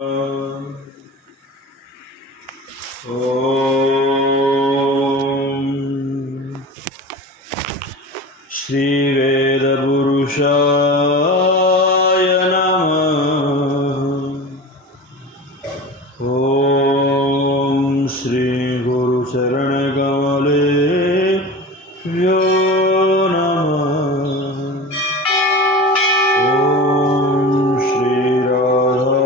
ॐ श्री वेदपुरुषाय नमः। ॐ श्री गुरुचरणकमलेभ्यो नमः। ॐ श्री राधा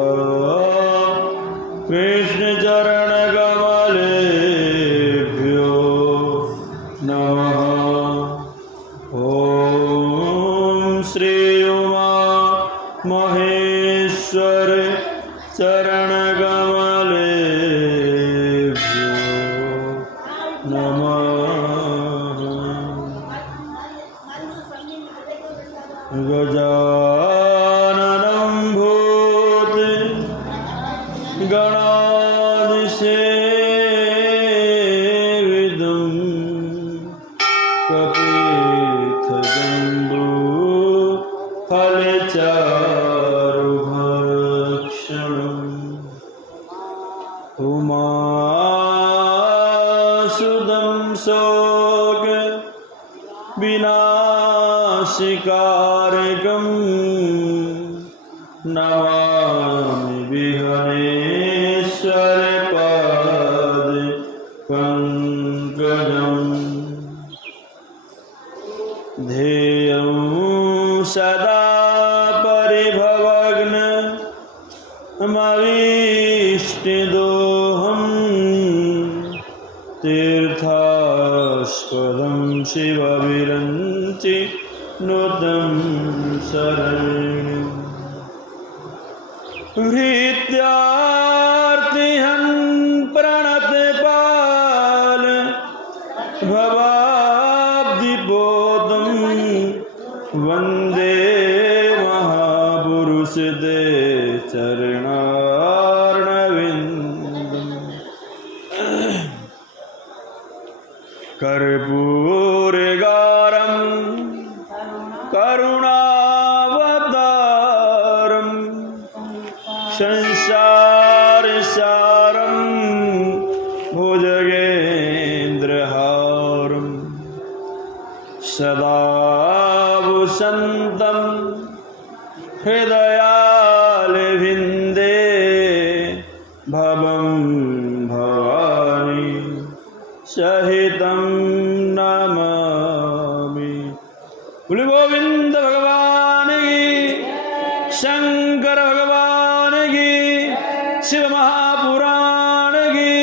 कृष्ण चरण कमलेभ्यो नमः। ॐ श्री उमा महेश्वर चरण कमलेभ्यो नमः। गजाननं भूते गणाधिसेवितं कपित्थजम्बो फलचारुभक्षणम् उमासुतं शोक विनाशिकारकं नमामि विघ्नेश्वर पाद पंकजम्। ध्येयं सदा परिभवग्न मवीष्टिदोहं तीर्थास्पदं शिवविरञ्चि नुतं शरणं। हृद्यार्तिहं प्रणतपाल भवाब्धिपोतं वन्दे महापुरुषते चरणार्णविन्दम्। कर्पूरगारं करुणावतारं संसारसारं भुजगेन्द्रहारं सदा वसन्तं हृदयालविन्दे भवं भवानी सहितं नमामि। बोलो गोविंद भगवान की, शंकर भगवान की, शिव महापुराण की।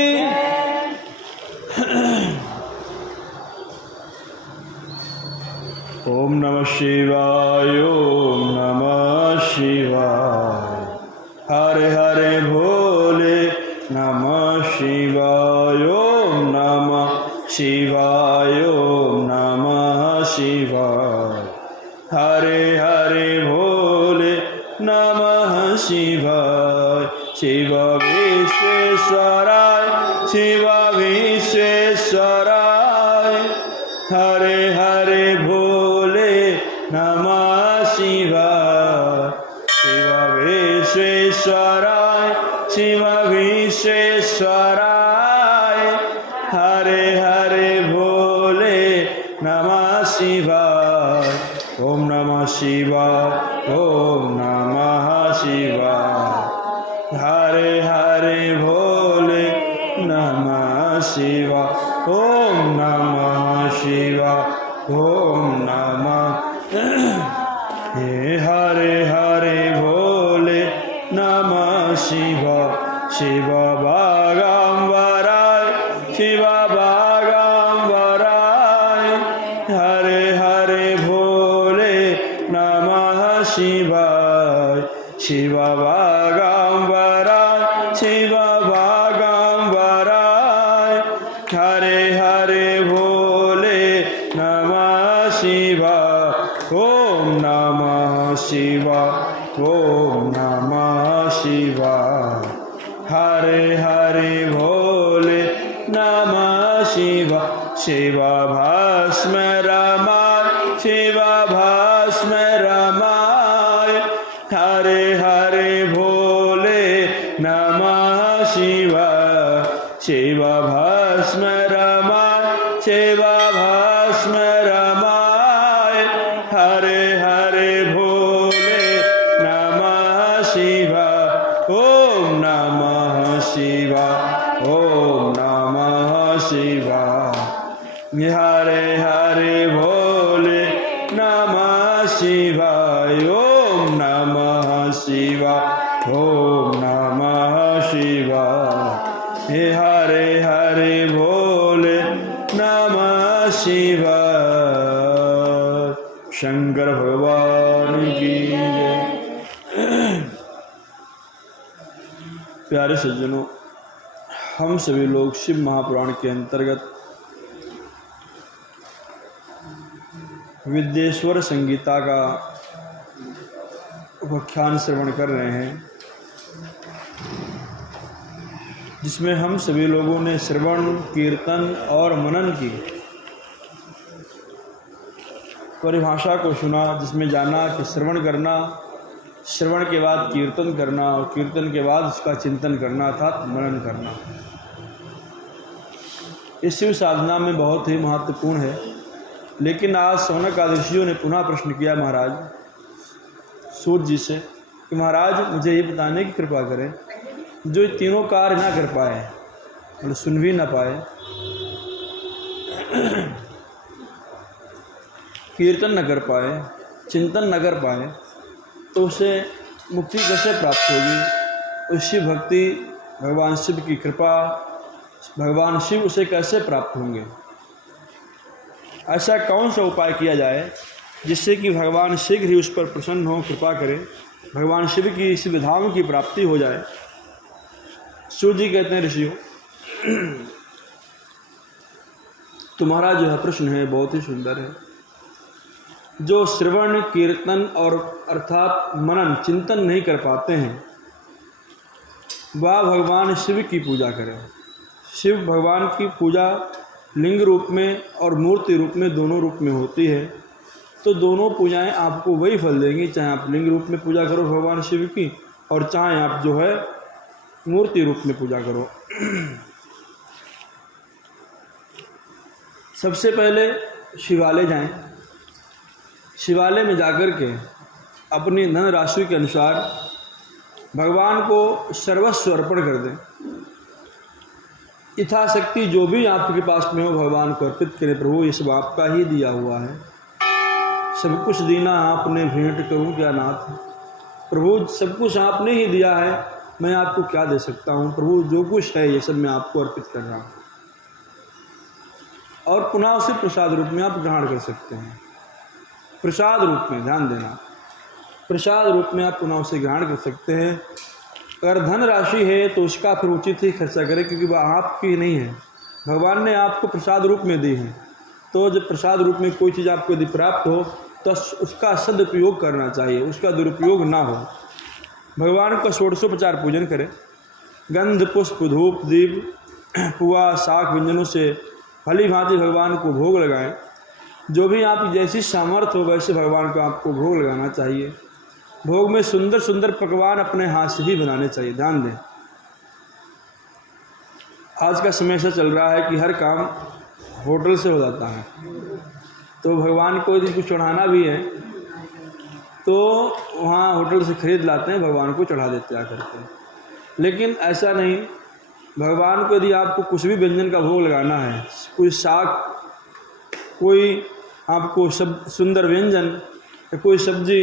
ओम नमः शिवाय, ओम नमः शिवाय। हरे हरे भोले नमः शिवाय, ओम नमः शिवाय, ओम नमः शिवाय। हरे हरे भोले नमः शिवाय। शिव विश्वेश्वराय, शिव विश्वेश्वराय। हरे हरे भोले नमः शिवाय। शिव विश्वेश्वराय, शिव विश्वेश्वराय। हरे हरे भोले नमः शिवाय। ओम नमः शिवाय, ओम नमः शिवाय। हरे हरे भोले नमः शिवाय। ओम नमः शिवाय, ओम नमः। हे हरे हरे भोले नमः शिवाय। शिव बागाम्बराय, शिव बागाम्बराय। हरे हरे भोले नमः शिवाय। शिव बागाम्बराय, शिव बागाम्बराय। हरे हरे भोले नमः शिवाय। ओम नमः शिवाय, ओम नमः शिवाय। हरे हरे भोले नमः शिवाय। शिव भस्म रमाय, शिव भस्म रमाय। हरे हरे भोले नमः शिवाय। शिव भस्म रमाय शिव भस्म रमाय हरे हरे भोले नमः शिवाय। ओम नमः शिवाय ओम नमः शिवाय। हरे हरे भोले नमः शिवाय। ओम नमः शिवाय ओम नमः शिवाय। हरे हरे भोले नमः शिवाय। शंकर भगवान की जय। प्यारे सज्जनों, हम सभी लोग शिव महापुराण के अंतर्गत विद्येश्वर संगीता का व्याख्यान श्रवण कर रहे हैं, जिसमें हम सभी लोगों ने श्रवण, कीर्तन और मनन की परिभाषा को सुना, जिसमें जाना कि श्रवण करना, श्रवण के बाद कीर्तन करना और कीर्तन के बाद उसका चिंतन करना अर्थात मनन करना। इस शिव साधना में बहुत ही महत्वपूर्ण है। लेकिन आज शौनक आदर्शियों ने पुनः प्रश्न किया महाराज सूत जी से कि महाराज मुझे ये बताने की कृपा करें, जो ये तीनों कार्य ना कर पाए, मतलब सुन भी ना पाए, कीर्तन न कर पाए, चिंतन न कर पाए, तो उसे मुक्ति कैसे प्राप्त होगी? उसकी भक्ति, भगवान शिव की कृपा, भगवान शिव उसे कैसे प्राप्त होंगे? ऐसा कौन सा उपाय किया जाए जिससे कि भगवान शीघ्र ही उस पर प्रसन्न हो, कृपा करें, भगवान शिव की इस विधाओं की प्राप्ति हो जाए? सूर्य जी कहते हैं ऋषियों, तुम्हारा जो है प्रश्न है बहुत ही सुंदर है। जो श्रवण, कीर्तन और अर्थात मनन, चिंतन नहीं कर पाते हैं, वह भगवान शिव की पूजा करें। शिव भगवान की पूजा लिंग रूप में और मूर्ति रूप में, दोनों रूप में होती है। तो दोनों पूजाएं आपको वही फल देंगी, चाहे आप लिंग रूप में पूजा करो भगवान शिव की, और चाहे आप जो है मूर्ति रूप में पूजा करो। सबसे पहले शिवालय जाएं। शिवालय में जाकर के अपनी धन राशि के अनुसार भगवान को सर्वस्व अर्पण कर दें। यथाशक्ति जो भी आपके पास में हो भगवान को अर्पित करें। प्रभु ये सब आपका ही दिया हुआ है, सब कुछ दीना आपने भेंट करूं क्या नाथ। प्रभु सब कुछ आपने ही दिया है, मैं आपको क्या दे सकता हूं। प्रभु जो कुछ है ये सब मैं आपको अर्पित कर रहा हूं। और पुनः उसे प्रसाद रूप में आप ग्रहण कर सकते हैं। प्रसाद रूप में, ध्यान देना, प्रसाद रूप में आप पुनः उसे ग्रहण कर सकते हैं। अगर धन राशि है तो उसका फिर उचित ही खर्चा करें, क्योंकि वह आपकी नहीं है, भगवान ने आपको प्रसाद रूप में दी है। तो जब प्रसाद रूप में कोई चीज़ आपको यदि प्राप्त हो तो उसका सदुपयोग करना चाहिए, उसका दुरुपयोग ना हो। भगवान का षोडशोपचार पूजन करें। गंध, पुष्प, धूप, दीप, पुआ, शाक व्यंजनों से भली भांति भगवान को भोग लगाएं। जो भी आप जैसी सामर्थ्य हो वैसे भगवान को आपको भोग लगाना चाहिए। भोग में सुंदर सुंदर पकवान अपने हाथ से ही बनाने चाहिए। ध्यान दें, आज का समय ऐसा चल रहा है कि हर काम होटल से हो जाता है। तो भगवान को यदि कुछ चढ़ाना भी है तो वहाँ होटल से खरीद लाते हैं, भगवान को चढ़ा देते हैं आकर के। लेकिन ऐसा नहीं, भगवान को यदि आपको कुछ भी व्यंजन का भोग लगाना है, कोई शाक, कोई आपको सब सुंदर व्यंजन या कोई सब्जी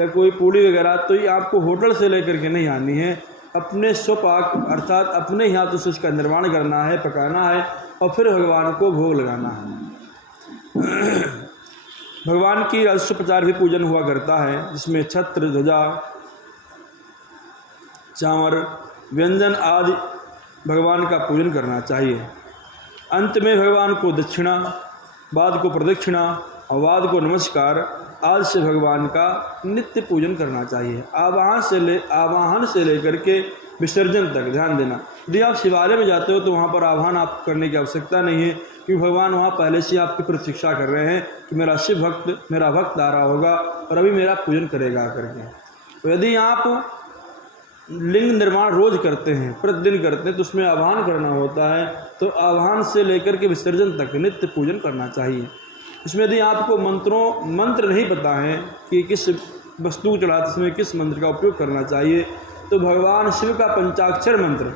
या कोई पूड़ी वगैरह, तो ये आपको होटल से लेकर के नहीं आनी है। अपने स्वपाक अर्थात अपने ही हाथों से उसका निर्माण करना है, पकाना है और फिर भगवान को भोग लगाना है। भगवान की राजस्वोपचार भी पूजन हुआ करता है, जिसमें छत्र, ध्वजा, चावल, व्यंजन आदि भगवान का पूजन करना चाहिए। अंत में भगवान को दक्षिणा, बाद को प्रदक्षिणा और बाद को नमस्कार आज से भगवान का नित्य पूजन करना चाहिए। आवाहन से लेकर के विसर्जन तक। ध्यान देना, यदि आप शिवालय में जाते हो तो वहाँ पर आह्वान आप करने की आवश्यकता नहीं है, क्योंकि भगवान वहाँ पहले से आपकी प्रतीक्षा कर रहे हैं कि मेरा शिव भक्त, मेरा भक्त आ रहा होगा और अभी मेरा पूजन करेगा करके। तो यदि आप लिंग निर्माण रोज करते हैं, प्रतिदिन करते हैं, तो उसमें आह्वान करना होता है। तो आह्वान से लेकर के विसर्जन तक नित्य पूजन करना चाहिए। इसमें यदि आपको मंत्र नहीं पता है कि किस वस्तु को चढ़ाते समय किस मंत्र का उपयोग करना चाहिए, तो भगवान शिव का पंचाक्षर मंत्र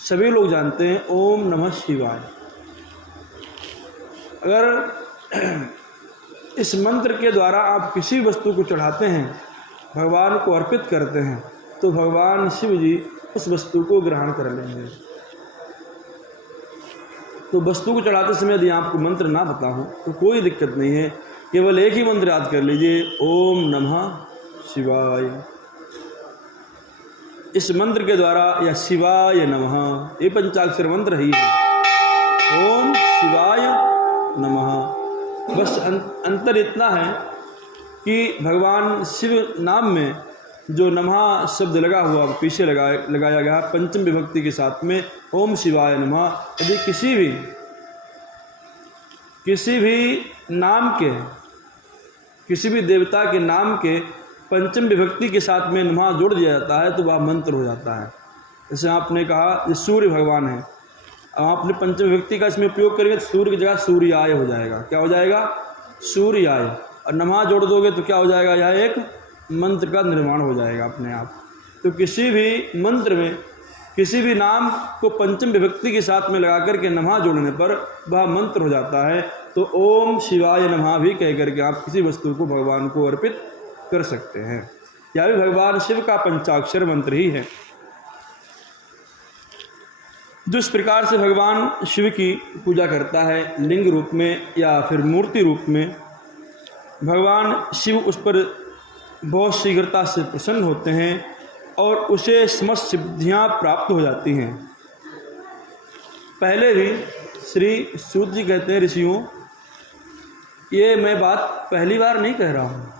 सभी लोग जानते हैं, ओम नमः शिवाय। अगर इस मंत्र के द्वारा आप किसी वस्तु को चढ़ाते हैं, भगवान को अर्पित करते हैं, तो भगवान शिव जी उस वस्तु को ग्रहण कर लेंगे। तो वस्तु को चढ़ाते समय यदि आपको मंत्र ना पता हो तो कोई दिक्कत नहीं है, केवल एक ही मंत्र याद कर लीजिए, ओम नमः शिवाय। इस मंत्र के द्वारा या शिवाय नमः, ये पंचाक्षर मंत्र ही है, ओम शिवाय नमः। बस अंतर इतना है कि भगवान शिव नाम में जो नमः शब्द लगा हुआ पीछे लगाया गया पंचम विभक्ति के साथ में, ओम शिवाय नमः। यदि किसी भी नाम के, किसी भी देवता के नाम के पंचम विभक्ति के साथ में नमः जोड़ दिया जाता है तो वह मंत्र हो जाता है। जैसे आपने कहा ये सूर्य भगवान है, अब आपने पंचम विभक्ति का इसमें उपयोग करेंगे तो सूर्य की जगह सूर्याय हो जाएगा। क्या हो जाएगा? सूर्याय। और नमः जोड़ दोगे तो क्या हो जाएगा? यह एक मंत्र का निर्माण हो जाएगा अपने आप। तो किसी भी मंत्र में किसी भी नाम को पंचम विभक्ति के साथ में लगा करके नमः जोड़ने पर वह मंत्र हो जाता है। तो ओम शिवाय नमः भी कह करके आप किसी वस्तु को भगवान को अर्पित कर सकते हैं। यह भी भगवान शिव का पंचाक्षर मंत्र ही है। जिस प्रकार से भगवान शिव की पूजा करता है लिंग रूप में या फिर मूर्ति रूप में, भगवान शिव उस पर बहुत शीघ्रता से प्रसन्न होते हैं और उसे समस्त सिद्धियां प्राप्त हो जाती हैं। पहले भी श्री सूत जी कहते हैं ऋषियों, ये मैं बात पहली बार नहीं कह रहा हूँ,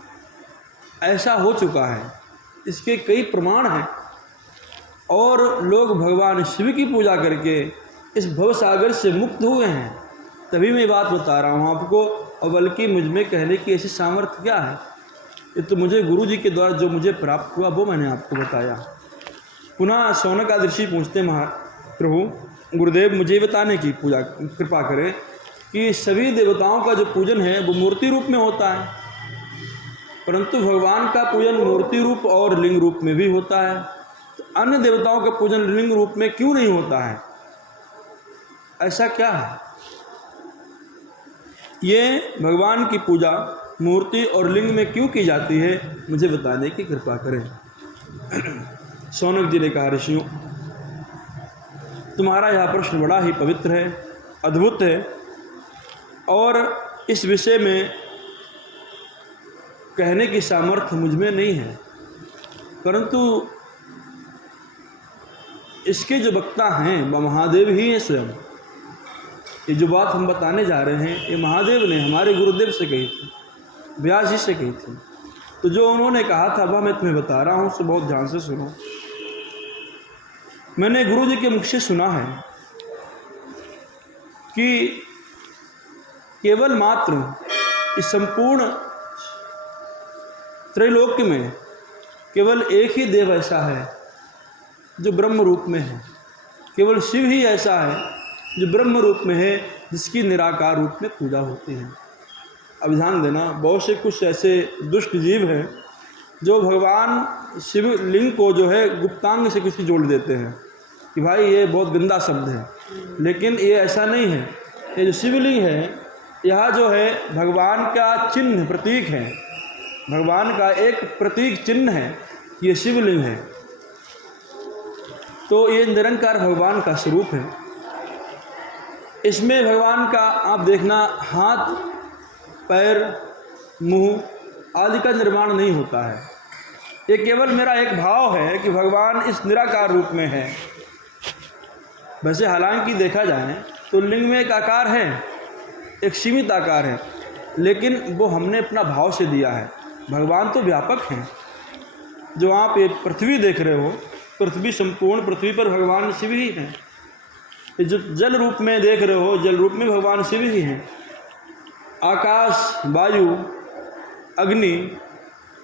ऐसा हो चुका है, इसके कई प्रमाण हैं और लोग भगवान शिव की पूजा करके इस भवसागर से मुक्त हुए हैं। तभी मैं बात बता रहा हूँ आपको, और बल्कि मुझ में कहने की ऐसी सामर्थ्य क्या है, ये तो मुझे गुरु जी के द्वारा जो मुझे प्राप्त हुआ वो मैंने आपको बताया। पुनः शौनक ऋषि पूछते महाप्रभु गुरुदेव मुझे बताने की पूजा कृपा करें कि सभी देवताओं का जो पूजन है वो मूर्ति रूप में होता है, परंतु भगवान का पूजन मूर्ति रूप और लिंग रूप में भी होता है, तो अन्य देवताओं का पूजन लिंग रूप में क्यों नहीं होता है? ऐसा क्या है? ये भगवान की पूजा मूर्ति और लिंग में क्यों की जाती है, मुझे बताने की कृपा करें। शौनक जी ने कहा, ऋषियों तुम्हारा यह प्रश्न बड़ा ही पवित्र है, अद्भुत है, और इस विषय में कहने की सामर्थ्य मुझ में नहीं है, परंतु इसके जो वक्ता हैं वह महादेव ही हैं स्वयं। ये जो बात हम बताने जा रहे हैं ये महादेव ने हमारे गुरुदेव से कही थी, व्यास जी से कही थी। तो जो उन्होंने कहा था वह मैं तुम्हें बता रहा हूँ, उसे बहुत ध्यान से सुनो। मैंने गुरु जी के मुख से सुना है कि केवल मात्र इस संपूर्ण त्रैलोक्य में केवल एक ही देव ऐसा है जो ब्रह्म रूप में है, केवल शिव ही ऐसा है जो ब्रह्म रूप में है, जिसकी निराकार रूप में पूजा होती है। अब ध्यान देना, बहुत से कुछ ऐसे दुष्ट जीव हैं जो भगवान शिवलिंग को जो है गुप्तांग से किसी जोड़ देते हैं कि भाई ये बहुत गंदा शब्द है, लेकिन ये ऐसा नहीं है। ये जो शिवलिंग है यह जो है भगवान का चिन्ह प्रतीक है, भगवान का एक प्रतीक चिन्ह है, ये शिवलिंग है। तो ये निरंकार भगवान का स्वरूप है। इसमें भगवान का आप देखना हाथ पैर मुंह आदि का निर्माण नहीं होता है। ये केवल मेरा एक भाव है कि भगवान इस निराकार रूप में है। वैसे हालांकि देखा जाए तो लिंग में एक आकार है, एक सीमित आकार है, लेकिन वो हमने अपना भाव से दिया है। भगवान तो व्यापक हैं। जो आप ये पृथ्वी देख रहे हो, पृथ्वी संपूर्ण पृथ्वी पर भगवान शिव ही हैं। जो जल रूप में देख रहे हो, जल रूप में भगवान शिव ही हैं। आकाश वायु अग्नि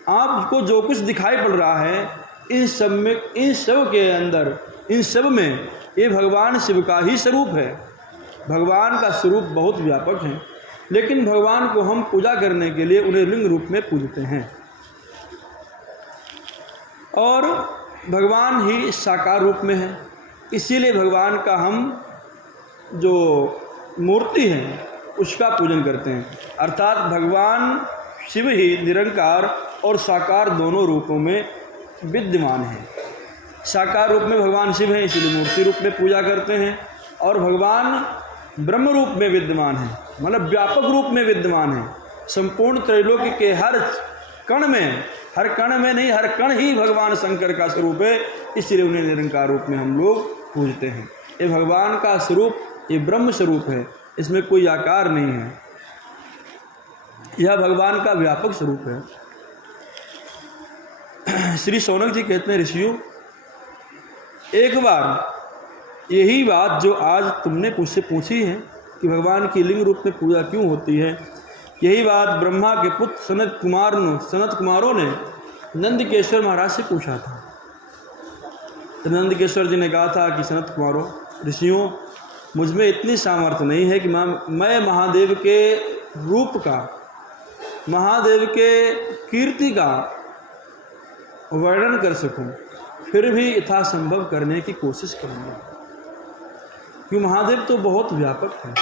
आपको जो कुछ दिखाई पड़ रहा है इन सब के अंदर, इन सब में ये भगवान शिव का ही स्वरूप है। भगवान का स्वरूप बहुत व्यापक है, लेकिन भगवान को हम पूजा करने के लिए उन्हें लिंग रूप में पूजते हैं। और भगवान ही साकार रूप में है, इसीलिए भगवान का हम जो मूर्ति है उसका पूजन करते हैं। अर्थात भगवान शिव ही निरंकार और साकार दोनों रूपों में विद्यमान है। साकार रूप में भगवान शिव हैं, इसलिए मूर्ति रूप में पूजा करते हैं। और भगवान ब्रह्म रूप में विद्यमान है, मतलब व्यापक रूप में विद्यमान है। संपूर्ण त्रैलोक्य के हर कण में, हर कण में नहीं, हर कण ही भगवान शंकर का स्वरूप है, इसलिए उन्हें निरंकार रूप में हम लोग पूजते हैं। ये भगवान का स्वरूप, ये ब्रह्म स्वरूप है, इसमें कोई आकार नहीं है। यह भगवान का व्यापक स्वरूप है। श्री शौनक जी कहते हैं, ऋषियों, एक बार यही बात जो आज तुमने मुझसे पूछी है कि भगवान की लिंग रूप में पूजा क्यों होती है, यही बात ब्रह्मा के पुत्र सनत कुमारों ने नंदकेश्वर महाराज से पूछा था। तो नंदकेश्वर जी ने कहा था कि सनत कुमारों, ऋषियों, मुझमें इतनी सामर्थ्य नहीं है कि मैं महादेव के रूप का, महादेव के कीर्ति का वर्णन कर सकूं, फिर भी यथासंभव करने की कोशिश करूंगा, क्योंकि महादेव तो बहुत व्यापक है।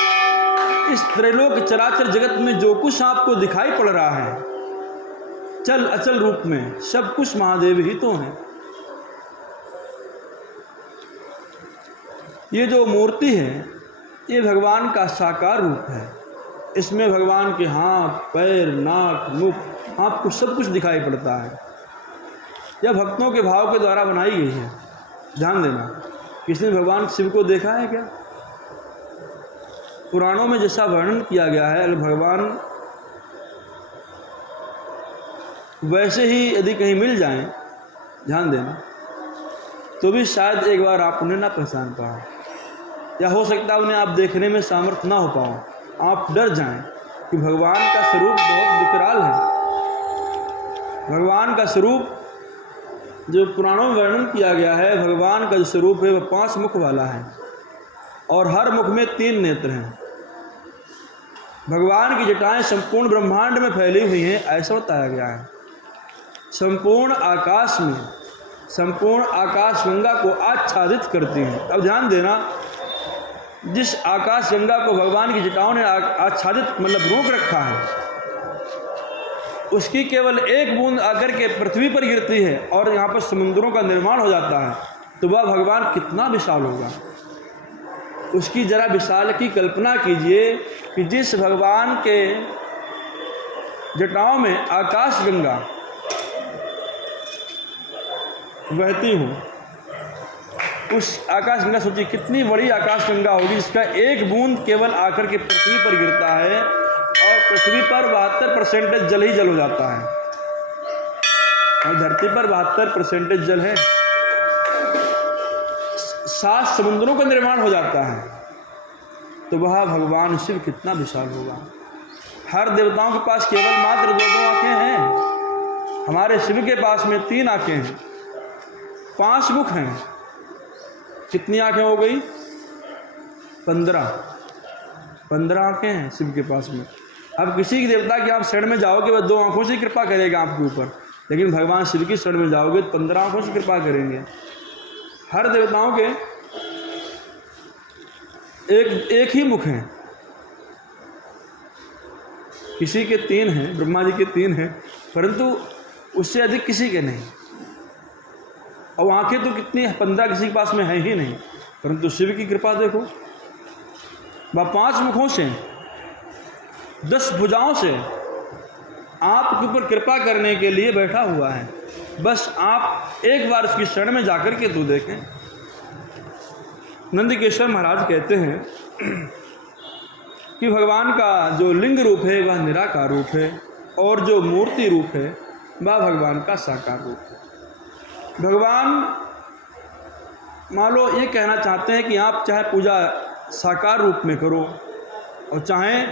इस त्रैलोक चराचर जगत में जो कुछ आपको दिखाई पड़ रहा है चल अचल रूप में, सब कुछ महादेव ही तो हैं। ये जो मूर्ति है ये भगवान का साकार रूप है। इसमें भगवान के हाथ, पैर, नाक, मुख, आपको सब कुछ दिखाई पड़ता है। यह भक्तों के भाव के द्वारा बनाई गई है। ध्यान देना, किसने भगवान शिव को देखा है क्या? पुराणों में जैसा वर्णन किया गया है, अगर भगवान वैसे ही यदि कहीं मिल जाएं, ध्यान देना, तो भी शायद एक बार आप उन्हें ना पहचान पाओ, या हो सकता है उन्हें आप देखने में सामर्थ्य ना हो पाओ, आप डर जाएं कि भगवान का स्वरूप बहुत विकराल है। भगवान का स्वरूप जो पुराणों में वर्णन किया गया है, भगवान का जो स्वरूप है वह 5 मुख वाला है और हर मुख में 3 नेत्र हैं। भगवान की जटाएं संपूर्ण ब्रह्मांड में फैली हुई हैं, ऐसा बताया गया है। संपूर्ण आकाश में, संपूर्ण आकाश गंगा को आच्छादित करती हैं। अब ध्यान देना, जिस आकाश गंगा को भगवान की जटाओं ने आच्छादित मतलब रोक रखा है, उसकी केवल एक बूंद आकर के पृथ्वी पर गिरती है और यहाँ पर समुद्रों का निर्माण हो जाता है, तो वह भगवान कितना विशाल होगा। उसकी जरा विशाल की कल्पना कीजिए कि जिस भगवान के जटाओं में आकाश गंगा बहती हो, उस आकाश गंगा, सोचिए कितनी बड़ी आकाश गंगा होगी, जिसका एक बूंद केवल आकर के पृथ्वी पर गिरता है और पृथ्वी पर 72% जल ही जल हो जाता है, और धरती पर 72% जल है। 7 समुद्रों का निर्माण हो जाता है, तो वह भगवान शिव कितना विशाल होगा। हर देवताओं के पास केवल मात्र 2 आंखें हैं, हमारे शिव के पास में 3 आंखें हैं, 5 मुख हैं। कितनी आंखें हो गई? 15 आंखें हैं शिव के पास में। अब किसी की देवता की आप शरण में जाओगे वह 2 आंखों से कृपा करेगा आपके ऊपर, लेकिन भगवान शिव की शरण में जाओगे तो 15 आंखों से कृपा करेंगे। हर देवताओं के एक ही मुख हैं, किसी के 3 हैं, ब्रह्मा जी के 3 हैं, परंतु उससे अधिक किसी के नहीं। और आंखें तो कितनी 15 किसी के पास में है ही नहीं, परंतु शिव की कृपा देखो, वह 5 मुखों से, 10 भुजाओं से आपके ऊपर कृपा करने के लिए बैठा हुआ है। बस आप एक बार उसकी शरण में जाकर के तो देखें। नंदकेश्वर महाराज कहते हैं कि भगवान का जो लिंग रूप है वह निराकार रूप है, और जो मूर्ति रूप है वह भगवान का साकार रूप है। भगवान मान लो ये कहना चाहते हैं कि आप चाहे पूजा साकार रूप में करो और चाहे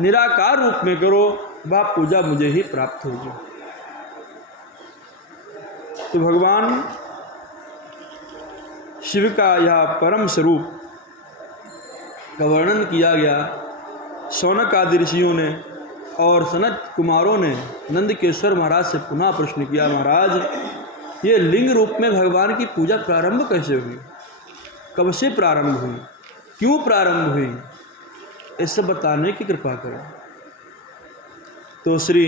निराकार रूप में करो, वह पूजा मुझे ही प्राप्त होगी। तो भगवान शिव का यह परम स्वरूप का वर्णन किया गया। शौनक आदि ऋषियों ने और सनत कुमारों ने नंदकेश्वर महाराज से पुनः प्रश्न किया, महाराज ये लिंग रूप में भगवान की पूजा प्रारंभ कैसे हुई, कब से प्रारंभ हुई, क्यों प्रारंभ हुई, ऐसा बताने की कृपा करें। तो श्री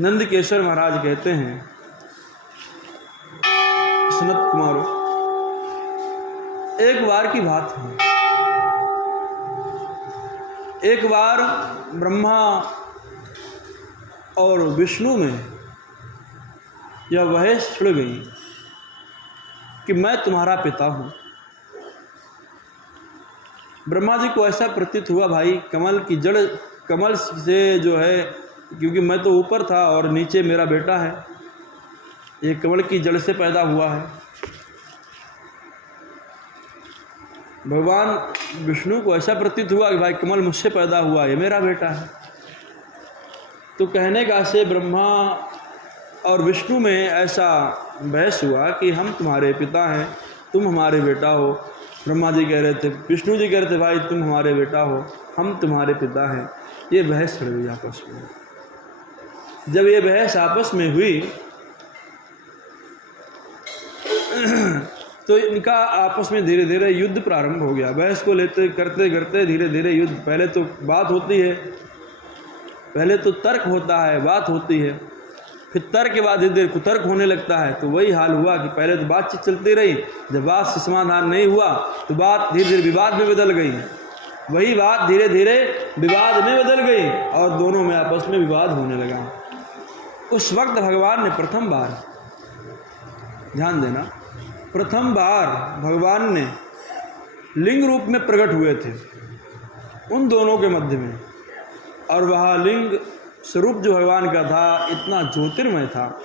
नंदकेश्वर महाराज कहते हैं, सनत कुमारों, एक बार की बात है, एक बार ब्रह्मा और विष्णु में यह बहस छिड़ गई कि मैं तुम्हारा पिता हूँ। ब्रह्मा जी को ऐसा प्रतीत हुआ, भाई कमल की जड़, कमल से जो है, क्योंकि मैं तो ऊपर था और नीचे मेरा बेटा है, ये कमल की जड़ से पैदा हुआ है। भगवान विष्णु को ऐसा प्रतीत हुआ कि भाई कमल मुझसे पैदा हुआ, ये मेरा बेटा है। तो कहने का से ब्रह्मा और विष्णु में ऐसा बहस हुआ कि हम तुम्हारे पिता हैं, तुम हमारे बेटा हो। ब्रह्मा जी कह रहे थे, विष्णु जी कह रहे थे, भाई तुम हमारे बेटा हो, हम तुम्हारे पिता हैं। ये बहस छिड़ गई आपस में। जब ये बहस आपस में हुई तो इनका आपस में धीरे धीरे युद्ध प्रारंभ हो गया। बहस को लेते करते करते धीरे धीरे युद्ध, पहले तो बात होती है, पहले तो तर्क होता है, बात होती है, फिर तर्क के बाद धीरे धीरे कुतर्क होने लगता है। तो वही हाल हुआ कि पहले तो बातचीत चलती रही, जब बात से समाधान नहीं हुआ तो बात धीरे धीरे विवाद में बदल गई, वही बात धीरे धीरे विवाद में बदल गई और दोनों में आपस में विवाद होने लगा। उस वक्त भगवान ने प्रथम बार, ध्यान देना, प्रथम बार भगवान ने लिंग रूप में प्रकट हुए थे उन दोनों के मध्य में, और वह लिंग स्वरूप जो भगवान का था इतना ज्योतिर्मय था,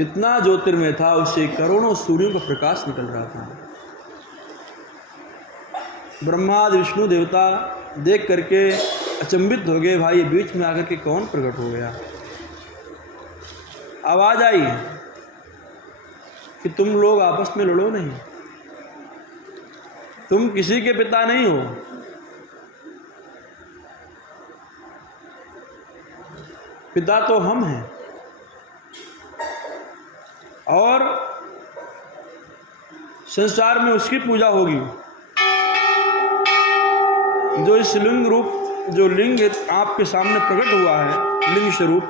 इतना ज्योतिर्मय था, उससे करोड़ों सूर्यों का प्रकाश निकल रहा था। ब्रह्मा विष्णु देवता देख करके अचंभित हो गए, भाई ये बीच में आकर के कौन प्रकट हो गया। आवाज आई कि तुम लोग आपस में लड़ो नहीं, तुम किसी के पिता नहीं हो, पिता तो हम हैं। और संसार में उसकी पूजा होगी जो इस लिंग रूप, जो लिंग आपके सामने प्रकट हुआ है, लिंग स्वरूप,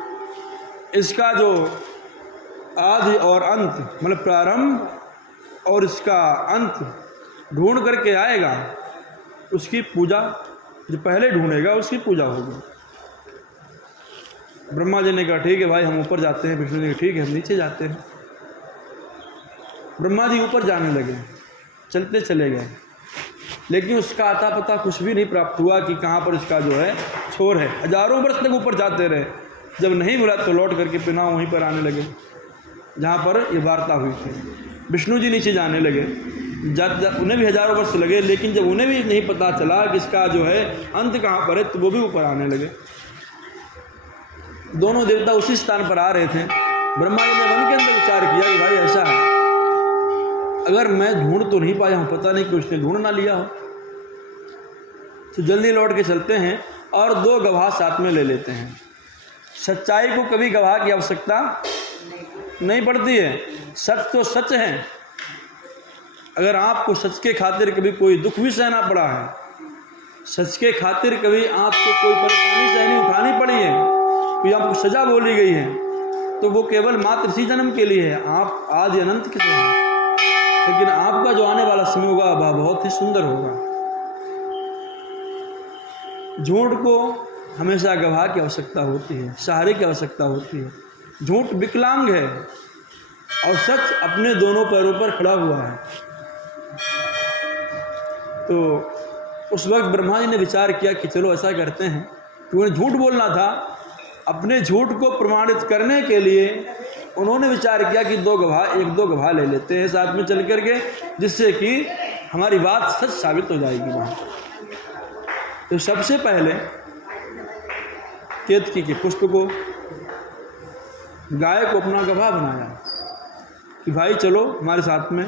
इसका जो आदि और अंत, मतलब प्रारंभ और इसका अंत ढूंढ करके आएगा, उसकी पूजा, जो पहले ढूंढेगा उसकी पूजा होगी। ब्रह्मा जी ने कहा ठीक है भाई हम ऊपर जाते हैं, विष्णु जी ने कहा ठीक है हम नीचे जाते हैं। ब्रह्मा जी ऊपर जाने लगे, चलते चले गए, लेकिन उसका आता पता कुछ भी नहीं प्राप्त हुआ कि कहाँ पर इसका जो है छोर है। हजारों वर्ष तक ऊपर जाते रहे, जब नहीं मिला तो लौट करके पुनः वहीं पर आने लगे जहाँ पर ये वार्ता हुई थी। विष्णु जी नीचे जाने लगे, उन्हें भी हजारों वर्ष लगे, लेकिन जब उन्हें भी नहीं पता चला कि इसका जो है अंत कहाँ पर है तो वो भी ऊपर आने लगे। दोनों देवता उसी स्थान पर आ रहे थे। ब्रह्मा जी ने मन के अंदर विचार किया कि भाई ऐसा है, अगर मैं ढूंढ तो नहीं पाया हूँ, पता नहीं कि उसने ढूंढ ना लिया हो, तो जल्दी लौट के चलते हैं और दो गवाह साथ में ले लेते हैं। सच्चाई को कभी गवाह की आवश्यकता नहीं पड़ती है, सच तो सच है। अगर आपको सच के खातिर कभी कोई दुख भी सहना पड़ा है, सच के खातिर कभी आपको कोई परेशानी उठानी पड़ी है, कोई आपको सजा बोली गई है, तो वो केवल मात्र इसी जन्म के लिए है, आप आदि अनंत के हैं। लेकिन आपका जो आने वाला समय होगा वह बहुत ही सुंदर होगा। झूठ को हमेशा गवाह की आवश्यकता होती है, सहारे की आवश्यकता होती है। झूठ विकलांग है और सच अपने दोनों पैरों पर खड़ा हुआ है। तो उस वक्त ब्रह्मा जी ने विचार किया कि चलो ऐसा करते हैं कि उन्हें झूठ बोलना था, अपने झूठ को प्रमाणित करने के लिए उन्होंने विचार किया कि एक दो गवाह ले लेते हैं साथ में चल करके, जिससे कि हमारी बात सच साबित हो जाएगी वहाँ। तो सबसे पहले केतकी के पुष्प को गाय को अपना गवाह बनाया कि भाई चलो हमारे साथ में,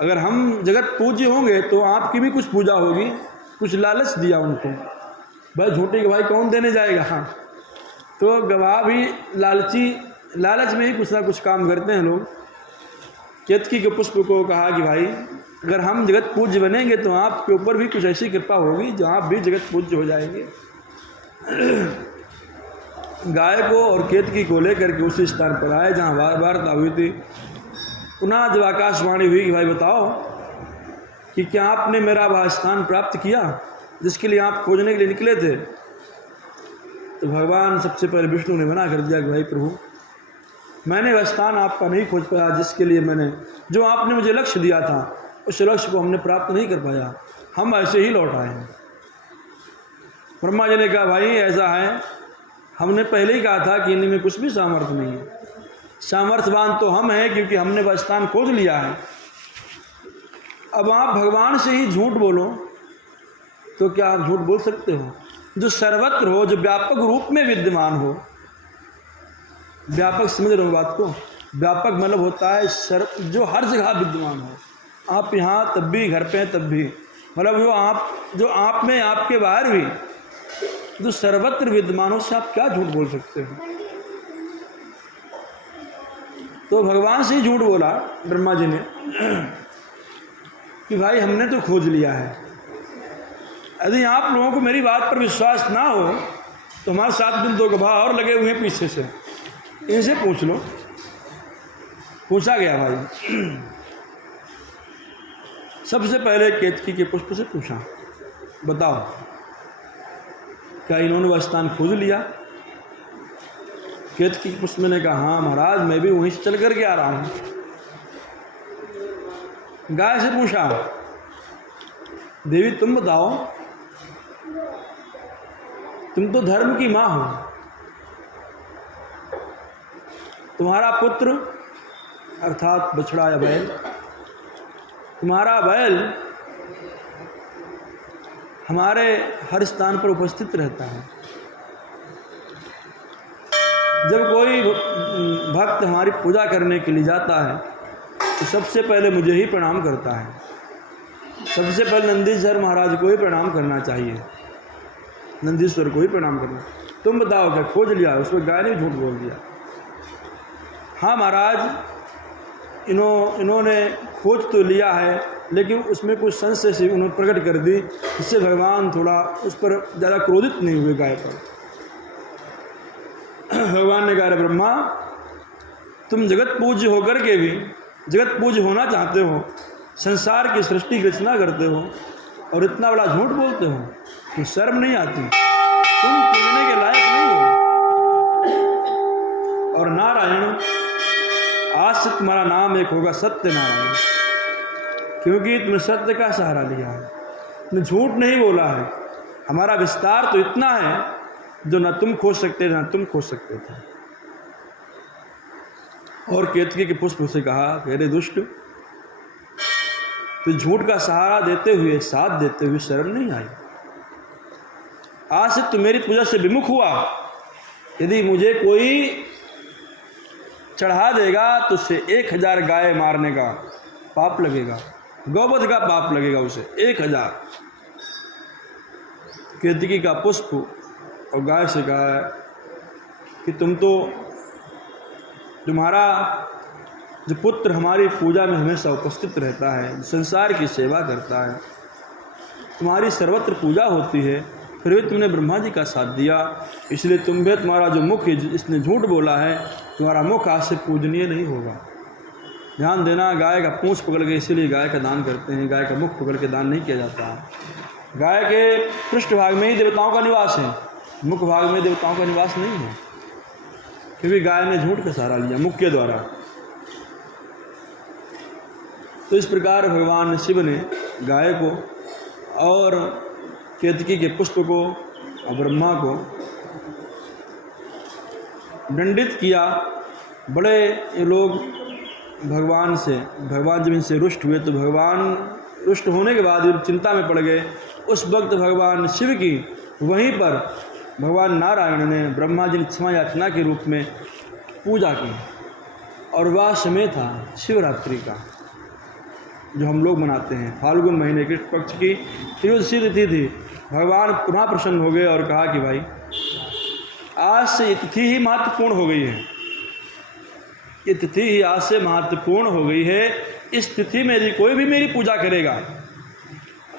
अगर हम जगत पूज्य होंगे तो आपकी भी कुछ पूजा होगी। कुछ लालच दिया उनको, भाई झूठी गवाही कौन देने जाएगा। हाँ, तो गवाह भी लालच में ही कुछ ना कुछ काम करते हैं लोग। केतकी के पुष्प को कहा कि भाई अगर हम जगत पूज्य बनेंगे तो आपके ऊपर भी कुछ ऐसी कृपा होगी जो आप भी जगत पूज्य हो जाएंगे। गाय को और केतकी को लेकर के उसी स्थान पर आए जहाँ वार्ता हुई थी। पुनः जब आकाशवाणी हुई कि भाई बताओ कि क्या आपने मेरा वह स्थान प्राप्त किया जिसके लिए आप खोजने के लिए निकले थे। तो भगवान सबसे पहले विष्णु ने मना कर दिया कि भाई प्रभु, मैंने वह स्थान आपका नहीं खोज पाया जिसके लिए जो आपने मुझे लक्ष्य दिया था, उस लक्ष्य को हमने प्राप्त नहीं कर पाया, हम ऐसे ही लौट आए हैं। ब्रह्मा जी ने कहा भाई ऐसा है, हमने पहले ही कहा था कि इनमें कुछ भी सामर्थ्य नहीं है। सामर्थ्यवान तो हम हैं क्योंकि हमने वह स्थान खोज लिया है। अब आप भगवान से ही झूठ बोलो तो क्या आप झूठ बोल सकते हो? जो सर्वत्र हो, जो व्यापक रूप में विद्यमान हो। व्यापक समझ रहे हो बात को? व्यापक मतलब होता है जो हर जगह विद्यमान हो। आप यहाँ तब भी, घर पे हैं तब भी, मतलब जो आप में, आपके बाहर भी, जो सर्वत्र विद्यमान हो, से आप क्या झूठ बोल सकते हो? तो भगवान से ही झूठ बोला ब्रह्मा जी ने कि भाई हमने तो खोज लिया है। यदि आप लोगों को मेरी बात पर विश्वास ना हो तो हमारे साथ में 2 गवाह और लगे हुए हैं पीछे से, इनसे पूछ लो। पूछा गया भाई। सबसे पहले केतकी के पुष्प से पूछा, बताओ क्या इन्होंने वह स्थान खोज लिया? केतकी के पुष्प ने कहा हाँ महाराज, मैं भी वहीं से चल करके आ रहा हूँ। गाय से पूछा, देवी तुम बताओ, तुम तो धर्म की माँ हो, तुम्हारा पुत्र अर्थात बछड़ा या बैल, तुम्हारा बैल हमारे हर स्थान पर उपस्थित रहता है। जब कोई भक्त हमारी पूजा करने के लिए जाता है तो सबसे पहले मुझे ही प्रणाम करता है। सबसे पहले नंदीश्वर महाराज को ही प्रणाम करना चाहिए, नंदीश्वर को ही प्रणाम करना। तुम बताओ क्या खोज लिया? उसमें गाय ने झूठ बोल दिया। हाँ महाराज, इन्होंने खोज तो लिया है, लेकिन उसमें कुछ संशय से उन्होंने प्रकट कर दी, इससे भगवान थोड़ा उस पर ज़्यादा क्रोधित नहीं हुए गाय पर। भगवान ने कहा ब्रह्मा, तुम जगत पूज्य होकर के भी, जगत पूज्य होना चाहते हो, संसार की सृष्टि की रचना करते हो और इतना बड़ा झूठ बोलते हो, तो शर्म नहीं आती? तुम पूजने के लायक नहीं हो। और नारायण, आज से तुम्हारा नाम एक होगा सत्य नारायण, क्योंकि तुमने सत्य का सहारा लिया है, तुमने झूठ नहीं बोला है। हमारा विस्तार तो इतना है जो ना तुम खोज सकते ना तुम खोज सकते थे। और केतकी के पुष्प से कहा, अरे दुष्ट, तो झूठ का सहारा देते हुए, साथ देते हुए शर्म नहीं आई? आज से तू मेरी पूजा से विमुख हुआ। यदि मुझे कोई चढ़ा देगा तो उसे 1000 गाय मारने का पाप लगेगा, गौवध का पाप लगेगा उसे 1000। केतकी का पुष्प और गाय से कहा कि तुम्हारा जो पुत्र हमारी पूजा में हमेशा उपस्थित रहता है, संसार की सेवा करता है, तुम्हारी सर्वत्र पूजा होती है, फिर भी तुमने ब्रह्मा जी का साथ दिया, इसलिए तुम्हारा जो मुख इसने झूठ बोला है, तुम्हारा मुख आज से पूजनीय नहीं होगा। ध्यान देना, गाय का पूंछ पकड़ के इसीलिए गाय का दान करते हैं, गाय का मुख पकड़ के दान नहीं किया जाता है। गाय के पृष्ठ भाग में ही देवताओं का निवास है, मुख भाग में देवताओं का निवास नहीं है, क्योंकि गाय ने झूठ का सहारा लिया मुख के द्वारा। तो इस प्रकार भगवान शिव ने गाय को और केतकी के पुष्प को और ब्रह्मा को दंडित किया। बड़े ये लोग भगवान जब इनसे रुष्ट हुए तो भगवान रुष्ट होने के बाद चिंता में पड़ गए। उस वक्त भगवान शिव की वहीं पर भगवान नारायण ने ब्रह्मा जी ने क्षमा याचना के रूप में पूजा की, और वह समय था शिवरात्रि का, जो हम लोग मनाते हैं। फाल्गुन महीने के पक्ष की त्रयोदशी तिथि थी। भगवान पुनः प्रसन्न हो गए और कहा कि भाई आज से ये तिथि ही महत्वपूर्ण हो गई है, ये तिथि ही आज से महत्वपूर्ण हो गई है। इस तिथि में यदि कोई भी मेरी पूजा करेगा,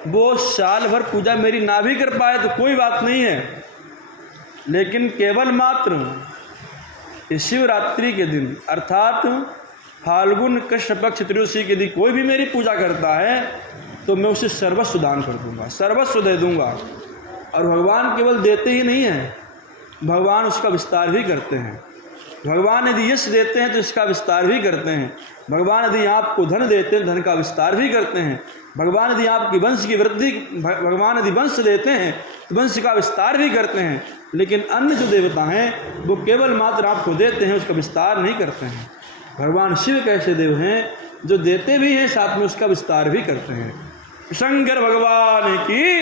वो साल भर पूजा मेरी ना भी कर पाए तो कोई बात नहीं है, लेकिन केवल मात्र इस शिवरात्रि के दिन अर्थात फाल्गुन कृष्ण पक्ष त्रयोदशी के दिन कोई भी मेरी पूजा करता है तो मैं उसे सर्वस्व दान कर दूंगा, सर्वस्व दे दूंगा। और भगवान केवल देते ही नहीं हैं, भगवान उसका विस्तार भी करते हैं। भगवान यदि यश देते हैं तो इसका विस्तार भी करते हैं। भगवान यदि आपको धन देते हैं, धन का विस्तार भी करते हैं। भगवान यदि आपकी वंश की वृद्धि, भगवान यदि वंश देते हैं तो वंश का विस्तार भी करते हैं। लेकिन अन्य जो देवता हैं वो केवल मात्र आपको देते हैं, उसका विस्तार नहीं करते हैं। भगवान शिव कैसे देव हैं, जो देते भी हैं साथ में उसका विस्तार भी करते हैं। शंकर भगवान की